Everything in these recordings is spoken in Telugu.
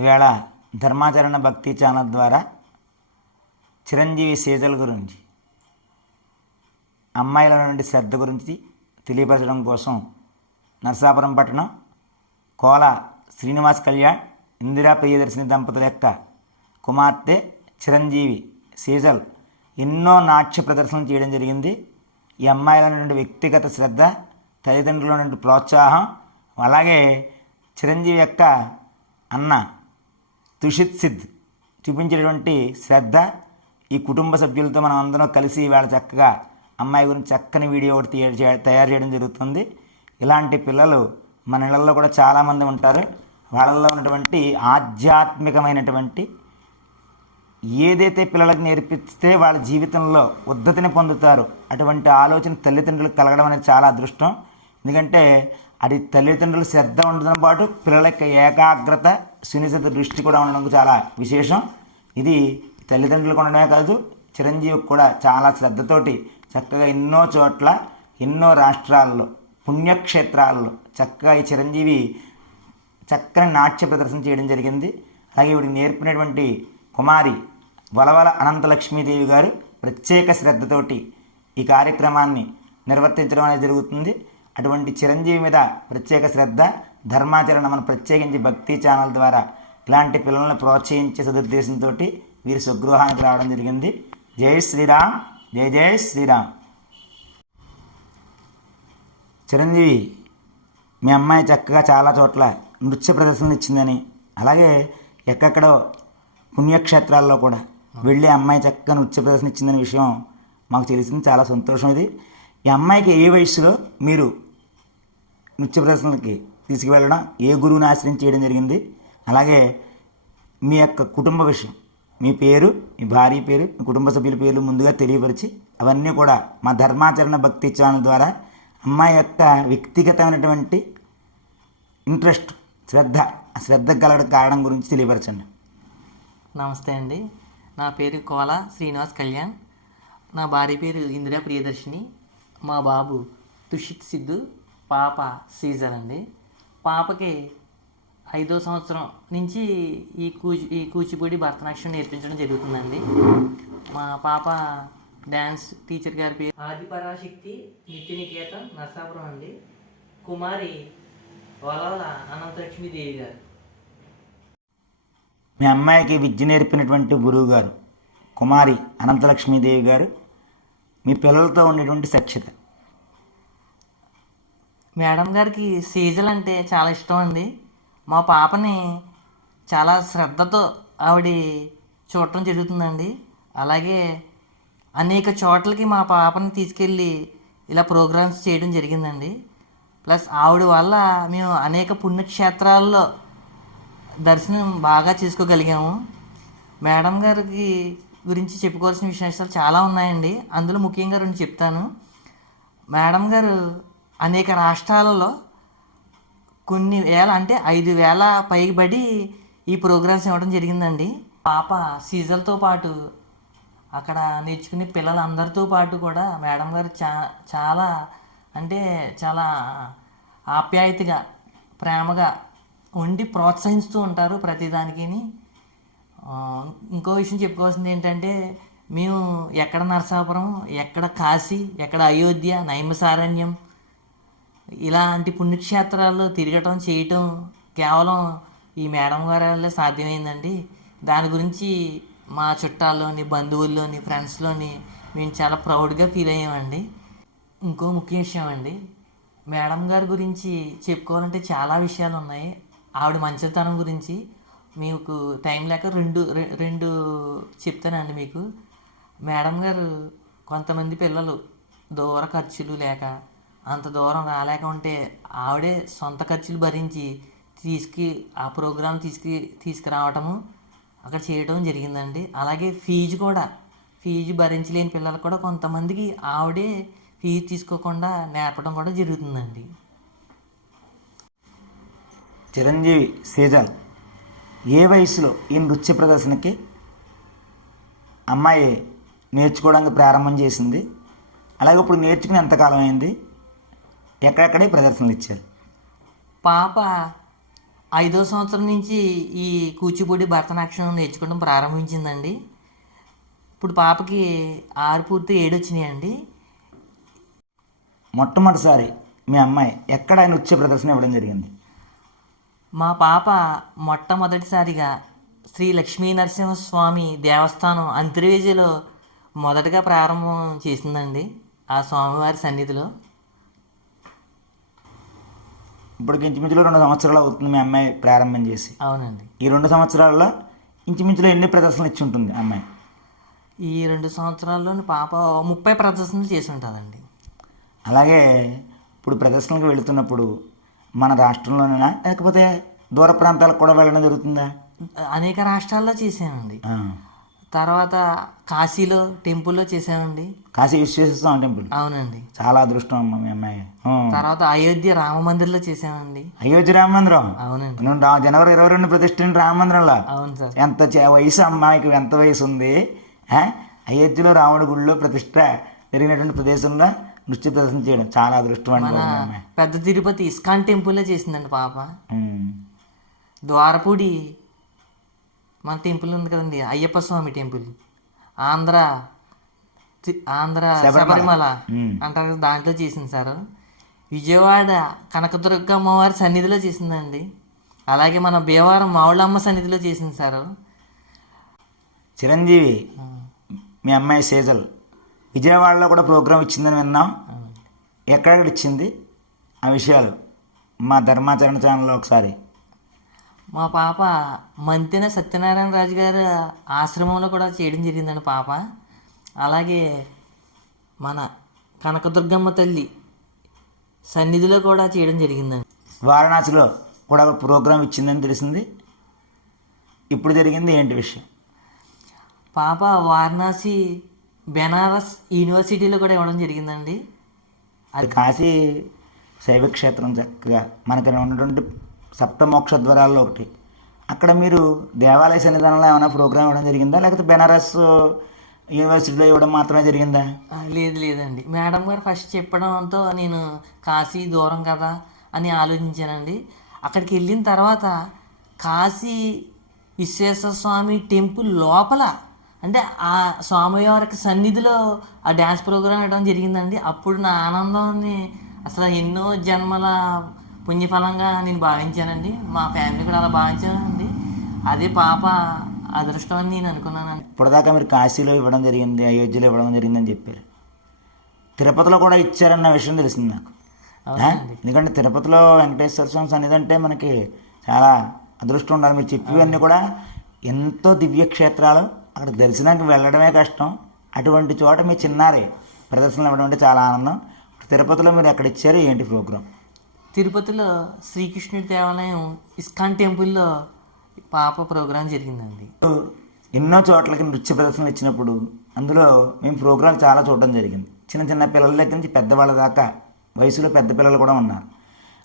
ఇవాళ ధర్మాచరణ భక్తి ఛానల్ ద్వారా చిరంజీవి సీజల్ గురించి అమ్మాయిల నుండి శ్రద్ధ గురించి తెలియపరచడం కోసం నరసాపురం పట్టణం కోల శ్రీనివాస్ కళ్యాణ్ ఇందిరా ప్రియదర్శిని దంపతుల యొక్క కుమార్తె చిరంజీవి సీజల్ ఎన్నో నాట్య ప్రదర్శనలు చేయడం జరిగింది. ఈ అమ్మాయిల నుండి వ్యక్తిగత శ్రద్ధ తల్లిదండ్రుల నుండి ప్రోత్సాహం అలాగే చిరంజీవి యొక్క అన్న తుషిత్ సిద్ చూపించేటువంటి శ్రద్ధ ఈ కుటుంబ సభ్యులతో మనం అందరం కలిసి వాళ్ళ చక్కగా అమ్మాయి గురించి చక్కని వీడియో ఒకటి తయారు చేయడం జరుగుతుంది. ఇలాంటి పిల్లలు మన ఇళ్ళల్లో కూడా చాలామంది ఉంటారు. వాళ్ళల్లో ఉన్నటువంటి ఆధ్యాత్మికమైనటువంటి ఏదైతే పిల్లలకు నేర్పిస్తే వాళ్ళ జీవితంలో ఉద్ధతిని పొందుతారు అటువంటి ఆలోచన తల్లిదండ్రులకు కలగడం అనేది చాలా అదృష్టం. ఎందుకంటే అది తల్లిదండ్రుల శ్రద్ధ ఉండడం పాటు పిల్లల యొక్క ఏకాగ్రత సునిశ్చిత దృష్టి కూడా ఉండడం చాలా విశేషం. ఇది తల్లిదండ్రులకు ఉండడమే కాదు చిరంజీవికి కూడా చాలా శ్రద్ధతోటి చక్కగా ఎన్నో చోట్ల ఎన్నో రాష్ట్రాల్లో పుణ్యక్షేత్రాల్లో చక్కగా ఈ చిరంజీవి చక్కని నాట్య ప్రదర్శన చేయడం జరిగింది. అలాగే ఇవిడికి నేర్పినటువంటి కుమారి వలవల అనంతలక్ష్మీదేవి గారు ప్రత్యేక శ్రద్ధతోటి ఈ కార్యక్రమాన్ని నిర్వర్తించడం అనేది జరుగుతుంది. అటువంటి చిరంజీవి మీద ప్రత్యేక శ్రద్ధ ధర్మాచరణ మనం ప్రత్యేకించి భక్తి ఛానల్ ద్వారా ఇలాంటి పిల్లల్ని ప్రోత్సహించే సదుద్దేశంతో వీరు స్వగృహానికి రావడం జరిగింది. జై శ్రీరామ్ జై జై శ్రీరామ్. చిరంజీవి మీ అమ్మాయి చక్కగా చాలా చోట్ల నృత్య ప్రదర్శనలు ఇచ్చిందని అలాగే ఎక్కడెక్కడో పుణ్యక్షేత్రాల్లో కూడా వెళ్ళి అమ్మాయి చక్కగా నృత్య ప్రదర్శన ఇచ్చిందనే విషయం మాకు తెలిసింది. చాలా సంతోషం ఇది. ఈ అమ్మాయికి ఏ వయసులో మీరు నృత్య ప్రదర్శనలకి తీసుకువెళ్ళడం ఏ గురువుని ఆశ్రయించి చేయడం జరిగింది? అలాగే మీ యొక్క కుటుంబ విషయం మీ పేరు మీ భార్య పేరు మీ కుటుంబ సభ్యుల పేర్లు ముందుగా తెలియపరిచి అవన్నీ కూడా మా ధర్మాచరణ భక్తి ఛానల్ ద్వారా అమ్మాయి యొక్క వ్యక్తిగతమైనటువంటి ఇంట్రెస్ట్ శ్రద్ధ శ్రద్ధ కలగడం కారణం గురించి తెలియపరచండి. నమస్తే అండి. నా పేరు కోల శ్రీనివాస్ కళ్యాణ్. నా భార్య పేరు ఇందిరా ప్రియదర్శిని. మా బాబు తుషిత్ సిద్ధు పాప సీజర్ అండి. పాపకి ఐదో సంవత్సరం నుంచి ఈ కూచి ఈ కూచిపూడి భరతనాట్యం నేర్పించడం జరుగుతుందండి. మా పాప డ్యాన్స్ టీచర్ గారి పేరు ఆదిపరాశక్తి నిత్య నికేతన్ నరసాపురం అండి. కుమారి వలవల అనంతలక్ష్మీదేవి గారు. మీ అమ్మాయికి విద్య నేర్పినటువంటి గురువు గారు కుమారి అనంతలక్ష్మీదేవి గారు మీ పిల్లలతో ఉండేటువంటి సఖ్యత మేడం గారికి సీజల్ అంటే చాలా ఇష్టం అండి. మా పాపని చాలా శ్రద్ధతో ఆవిడ చూడటం జరుగుతుందండి. అలాగే అనేక చోట్లకి మా పాపని తీసుకెళ్ళి ఇలా ప్రోగ్రామ్స్ చేయడం జరిగిందండి. ప్లస్ ఆవిడ వల్ల మేము అనేక పుణ్యక్షేత్రాల్లో దర్శనం బాగా చేసుకోగలిగాము. మేడం గారికి గురించి చెప్పుకోవాల్సిన విశేషాలు చాలా ఉన్నాయండి. అందులో ముఖ్యంగా రెండు చెప్తాను. మేడం గారు అనేక రాష్ట్రాలలో కొన్ని వేల అంటే ఐదు వేల పైబడి ఈ ప్రోగ్రామ్స్ ఇవ్వడం జరిగిందండి. పాప సీజన్తో పాటు అక్కడ నేర్చుకునే పిల్లలందరితో పాటు కూడా మేడం గారు చా చాలా అంటే చాలా ఆప్యాయతగా ప్రేమగా ఉండి ప్రోత్సహిస్తూ ఉంటారు ప్రతిదానికి ఇంకో విషయం చెప్పుకోవాల్సింది ఏంటంటే మేము ఎక్కడ నరసాపురం ఎక్కడ కాశీ ఎక్కడ అయోధ్య నైమసారణ్యం ఇలాంటి పుణ్యక్షేత్రాలు తిరగటం చేయటం కేవలం ఈ మేడం గారి వల్లే సాధ్యమైందండి. దాని గురించి మా చుట్టాల్లోని బంధువుల్లోని ఫ్రెండ్స్లోని మేము చాలా ప్రౌడ్గా ఫీల్ అయ్యామండి. ఇంకో ముఖ్య విషయం అండి మేడం గారి గురించి చెప్పుకోవాలంటే చాలా విషయాలు ఉన్నాయి ఆవిడ మంచితనం గురించి మీకు టైం లేక రెండు రె- రెండు చెప్తానండి మీకు. మేడం గారు కొంతమంది పిల్లలు దూర ఖర్చులు లేక అంత దూరం రాలేక ఉంటే ఆవిడే సొంత ఖర్చులు భరించి తీసుకు ఆ ప్రోగ్రాం తీసుకు తీసుకురావటము అక్కడ చేయడం జరిగిందండి. అలాగే ఫీజు కూడా ఫీజు భరించలేని పిల్లలు కూడా కొంతమందికి ఆవిడే ఫీజు తీసుకోకుండా నేర్పడం కూడా జరుగుతుందండి. చిరంజీవి సీజన్. ఏ వయసులో ఈ నృత్య ప్రదర్శనకి అమ్మాయి నేర్చుకోవడానికి ప్రారంభం చేసింది? అలాగే ఇప్పుడు నేర్చుకుని ఎంతకాలం అయింది? ఎక్కడెక్కడే ప్రదర్శనలు ఇచ్చారు? పాప ఐదో సంవత్సరం నుంచి ఈ కూచిపూడి భరతనాట్యం నేర్చుకోవడం ప్రారంభించిందండి. ఇప్పుడు పాపకి ఆరు పూర్తి ఏడు వచ్చినాయండి. మొట్టమొదటిసారి మీ అమ్మాయి ఎక్కడ నృత్య ప్రదర్శన ఇవ్వడం జరిగింది? మా పాప మొట్టమొదటిసారిగా శ్రీ లక్ష్మీ నరసింహస్వామి దేవస్థానం అంతర్వేదిలో మొదటగా ప్రారంభం చేసిందండి ఆ స్వామివారి సన్నిధిలో. ఇప్పటికి ఇంచుమించులో రెండు సంవత్సరాలు అవుతుంది మీ అమ్మాయి ప్రారంభం చేసి. అవునండి. ఈ రెండు సంవత్సరాల్లో ఇంచుమించులో ఎన్ని ప్రదర్శనలు ఇచ్చి ఉంటుంది అమ్మాయి? ఈ రెండు సంవత్సరాల్లోని పాప ముప్పై ప్రదర్శనలు చేసి ఉంటుందండి. అలాగే ఇప్పుడు ప్రదర్శనలకు వెళుతున్నప్పుడు మన రాష్ట్రంలోనేనా? లేకపోతే దూర ప్రాంతాలకు కూడా వెళ్ళడం జరుగుతుందా? అనేక రాష్ట్రాల్లో చేశానండి. తర్వాత కాశీలో టెంపుల్లో చేసామండి కాశీ విశ్వేశ్వర స్వామి టెంపుల్? అవునండి. చాలా అదృష్టం అమ్మ మీ అమ్మాయి. తర్వాత అయోధ్య రామ మందిర్లో చేసామండి అయోధ్య రామ మందిరం? అవునండి. జనవరి ఇరవై రెండు ప్రతిష్ఠించిన రామ మందిరంలో? అవును సార్. ఎంత వయసు అమ్మాయికి ఎంత వయసు ఉంది? అయోధ్యలో రాముడి గుడిలో ప్రతిష్ట జరిగినటువంటి ప్రదేశంలో? నృత్య ప్రదర్శన చేయడం చాలా అదృష్టం అండి పెద్ద తిరుపతి ఇస్కాన్ టెంపుల్లో చేసిందండి పాప. ద్వారపూడి మన టెంపుల్ ఉంది కదండి అయ్యప్ప స్వామి టెంపుల్. ఆంధ్ర ఆంధ్ర శబరిమల. అంటారు దాంట్లో చేసింది సార్. విజయవాడ కనకదుర్గ అమ్మవారి సన్నిధిలో చేసిందండి. అలాగే మన భీమవరం మావుళ్ళమ్మ సన్నిధిలో చేసింది సార్. చిరంజీవి మీ అమ్మాయి సేజల్. విజయవాడలో కూడా ప్రోగ్రాం ఇచ్చిందని విన్నాం. ఎక్కడ ఇచ్చింది ఆ విషయాలు మా ధర్మాచరణ ఛానల్లో ఒకసారి. మా పాప మంతెన సత్యనారాయణ రాజు గారి ఆశ్రమంలో కూడా చేయడం జరిగిందండి పాప. అలాగే మన కనకదుర్గమ్మ తల్లి సన్నిధిలో కూడా చేయడం జరిగిందండి. వారణాసిలో కూడా ఒక ప్రోగ్రాం ఇచ్చిందని తెలిసింది. ఇప్పుడు జరిగింది ఏంటి విషయం? పాప వారణాసి బెనారస్ యూనివర్సిటీలో కూడా ఇవ్వడం జరిగిందండి. అది కాశీ శైవ క్షేత్రం చక్కగా మనకి ఉన్నటువంటి సప్తమోక్ష ద్వారాల్లో ఒకటి. అక్కడ మీరు దేవాలయ సన్నిధానంలో ఏమైనా ప్రోగ్రామ్ ఇవ్వడం జరిగిందా? లేకపోతే బెనారస్ యూనివర్సిటీలో ఇవ్వడం మాత్రమే జరిగిందా? లేదు లేదండి. మేడం గారు ఫస్ట్ చెప్పడంతో నేను కాశీ దూరం కదా అని ఆలోచించానండి. అక్కడికి వెళ్ళిన తర్వాత కాశీ విశ్వేశ్వర స్వామి టెంపుల్ లోపల అంటే ఆ స్వామివారికి సన్నిధిలో ఆ డ్యాన్స్ ప్రోగ్రామ్ ఇవ్వడం జరిగిందండి. అప్పుడు నా ఆనందాన్ని అసలు ఎన్నో జన్మల పుణ్యఫలంగా నేను భావించానండి. మా ఫ్యామిలీ కూడా అలా భావించానండి అదే పాప అదృష్టం అని నేను అనుకున్నానండి. ఇప్పటిదాకా మీరు కాశీలో ఇవ్వడం జరిగింది అయోధ్యలో ఇవ్వడం జరిగిందని చెప్పారు. తిరుపతిలో కూడా ఇచ్చారన్న విషయం తెలిసింది నాకు? ఎందుకంటే తిరుపతిలో వెంకటేశ్వర స్వామి సన్నిధి అంటే మనకి చాలా అదృష్టం ఉండాలి. మీరు చెప్పివన్నీ కూడా ఎంతో దివ్య క్షేత్రాలు అక్కడ దర్శనానికి వెళ్ళడమే కష్టం. అటువంటి చోట మీ చిన్నారి ప్రదర్శనలు ఇవ్వడం అంటే చాలా ఆనందం. తిరుపతిలో మీరు ఎక్కడ ఇచ్చారు? ఏంటి ప్రోగ్రాం? తిరుపతిలో శ్రీకృష్ణుడి దేవాలయం ఇస్కాన్ టెంపుల్లో పాప ప్రోగ్రాం జరిగిందండి. ఎన్నో చోట్లకి నృత్య ప్రదర్శనలు ఇచ్చినప్పుడు అందులో మేము ప్రోగ్రాం చాలా చూడడం జరిగింది. చిన్న చిన్న పిల్లల దగ్గర నుంచి పెద్దవాళ్ళ దాకా వయసులో పెద్ద పిల్లలు కూడా ఉన్నారు.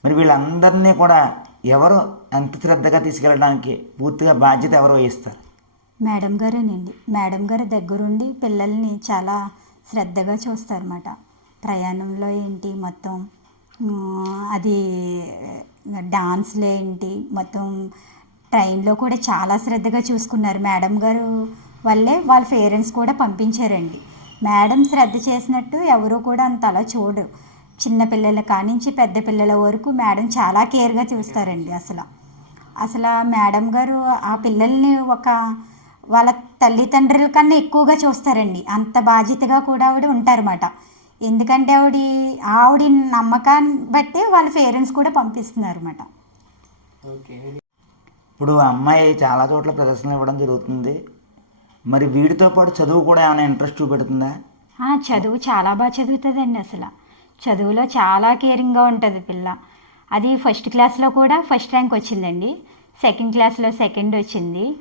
మరి వీళ్ళందరినీ కూడా ఎవరు ఎంత శ్రద్ధగా తీసుకెళ్ళడానికి పూర్తిగా బాధ్యత ఎవరు వహిస్తారు? మేడం గారేనండి. మేడం గారి దగ్గరుండి పిల్లల్ని చాలా శ్రద్ధగా చూస్తారన్నమాట. ప్రయాణంలో ఏంటి మొత్తం అది డాన్స్లు ఏంటి మొత్తం ట్రైన్లో కూడా చాలా శ్రద్ధగా చూసుకున్నారు. మేడం గారు వల్లే వాళ్ళ పేరెంట్స్ కూడా పంపించారండి. మేడం శ్రద్ధ చేసినట్టు ఎవరు కూడా అంత అలా చూడరు. చిన్నపిల్లల కానించి పెద్ద పిల్లల వరకు మేడం చాలా కేర్గా చూస్తారండి అసలు. అసలు మేడం గారు ఆ పిల్లల్ని ఒక వాళ్ళ తల్లిదండ్రుల కన్నా ఎక్కువగా చూస్తారండి. అంత బాధ్యతగా కూడా ఆవిడ ఉంటారన్నమాట ఎందుకంటే ఆవిడ ఆవిడ నమ్మకాన్ని బట్టి వాళ్ళ పేరెంట్స్ కూడా పంపిస్తున్నారు అన్నమాట ఇప్పుడు అమ్మాయి చాలా చోట్ల ప్రదర్శనలు ఇవ్వడం జరుగుతుంది. మరి వీడితో పాటు చదువు కూడా ఏమైనా ఇంట్రెస్ట్ చూపెడుతుందా? ఆ, చదువు చాలా బాగా చదువుతుందండి అసలు. చదువులో చాలా కేరింగ్గా ఉంటుంది పిల్ల. అది ఫస్ట్ క్లాస్లో కూడా ఫస్ట్ ర్యాంక్ వచ్చిందండి. సెకండ్ క్లాస్లో సెకండ్ వచ్చింది.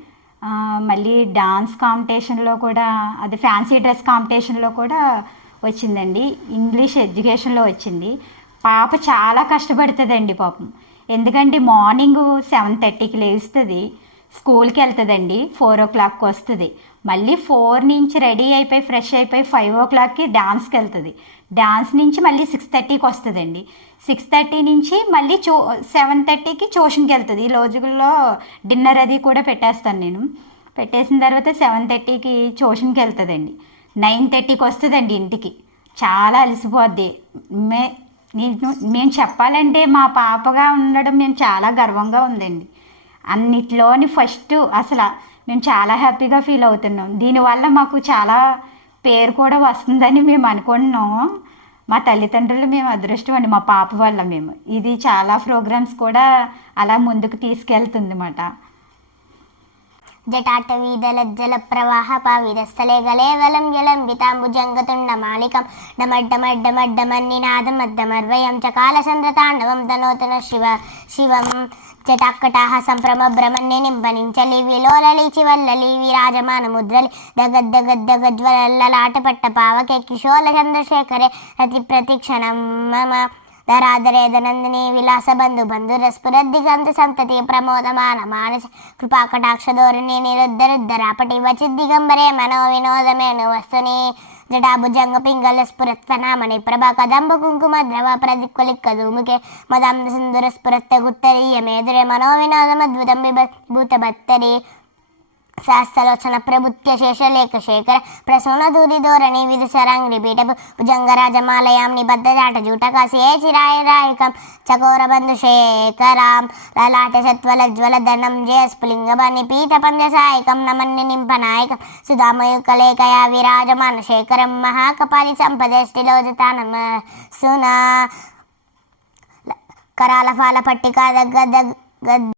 మళ్ళీ డాన్స్ కాంపిటీషన్లో కూడా అది ఫ్యాన్సీ డ్రెస్ కాంపిటీషన్లో కూడా వచ్చిందండి. ఇంగ్లీష్ ఎడ్యుకేషన్లో వచ్చింది. పాప చాలా కష్టపడుతుందండి పాపం. ఎందుకంటే మార్నింగ్ సెవెన్ థర్టీకి లేస్తుంది. స్కూల్కి వెళ్తుందండి. ఫోర్ ఓ క్లాక్కి వస్తుంది. మళ్ళీ ఫోర్ నుంచి రెడీ అయిపోయి ఫ్రెష్ అయిపోయి ఫైవ్ ఓ క్లాక్కి డాన్స్కి వెళ్తుంది. డాన్స్ నుంచి మళ్ళీ సిక్స్ థర్టీకి వస్తుందండి. సిక్స్ థర్టీ నుంచి మళ్ళీ చో సెవెన్ థర్టీకి ట్యూషన్కి వెళ్తుంది. ఈ రోజుల్లో డిన్నర్ అది కూడా పెట్టేస్తాను నేను. పెట్టేసిన తర్వాత సెవెన్ థర్టీకి ట్యూషన్కి వెళ్తుందండి. నైన్ థర్టీకి వస్తుందండి ఇంటికి. చాలా అలసిపోద్ది. మే నేను మేము చెప్పాలంటే మా పాపగా ఉండడం మేము చాలా గర్వంగా ఉందండి. అన్నిట్లోని ఫస్ట్ అసలు మేము చాలా హ్యాపీగా ఫీల్ అవుతున్నాం. దీనివల్ల మాకు చాలా పేరు కూడా వస్తుందని మేము అనుకుంటున్నాము మా తల్లిదండ్రులు మేము అదృష్టం అండి మా పాప వల్ల మేము. ఇది చాలా ప్రోగ్రామ్స్ కూడా అలా ముందుకు తీసుకెళ్తుంది అన్నమాట జటాటవీదలజ్జల ప్రవాహ పావిరస్థలే గలేవలం జలంబితాంబుజంగతుండమాలికం డమడ్డమడ్డమడ్డమన్నినాదమద్దమర్వయం చకాల చంద్రతాండవం తనోతన శివ శివం. జటాక్కటాహ సంప్రమ భ్రమణ్ణి నింపనించలి విలోలలిచి వల్లలి విరాజమాన ముద్రలి దగద్దగద్దగజ్వలలాట పట్ట పావకే కిశోల చంద్రశేఖరే రతి ప్రతిక్షణం మమ. ధరాధరేదనందిని విలాస బంధు బంధు రస్ఫురద్దిగంత సంతతి ప్రమోదమాన మానస కృపాకటాక్ష ధోరణి నిరుద్ధరుద్ధరాపటి వచిద్ దిగంబరే మనో వినోదమేను వస్తుని ಜಟಾಭುಜಂಗ ಪಿಂಗಲ ಸ್ಫುರತ್ಸನಾಮಣಿ ಪ್ರಭಾ ಕದಂಬ ಕುಂಕುಮ ದ್ರವ ಪ್ರತಿಕ್ವಲಿಕ್ಕದು ಮುಖೆ ಮದಾಂಧ ಸುಂದರ ಸ್ಫುರತ್ತ ಗುತ್ತರಿಯ ಮೇದರೆ ಮನೋವಿನೋದ ಮದ್ಭುತಂ ವಿಭೂತ ಭತ್ತರಿ శాస్త్రలోచన ప్రభుత్య శేషలేఖ శేఖర ప్రసూన దూది ధోరణి విదుసరాంగ్రి పీఠ భుజంగరాజమాలయాం నిబద్ధ జాట జూటకాసి ఏ చిరాయ రాయకం చకోర బంధు శేఖరాం లలాట సత్వల జ్వల ధనం జయ స్ఫులింగ పీఠ పంజ సాయకం నమన్ని నింప నాయకం సుధామయుకలేకయా విరాజమాన శేఖరం మహాకపాలి సంపదష్టిలోజతానమ సునా కరాల ఫాల పట్టిక దగ్గ దగ్గ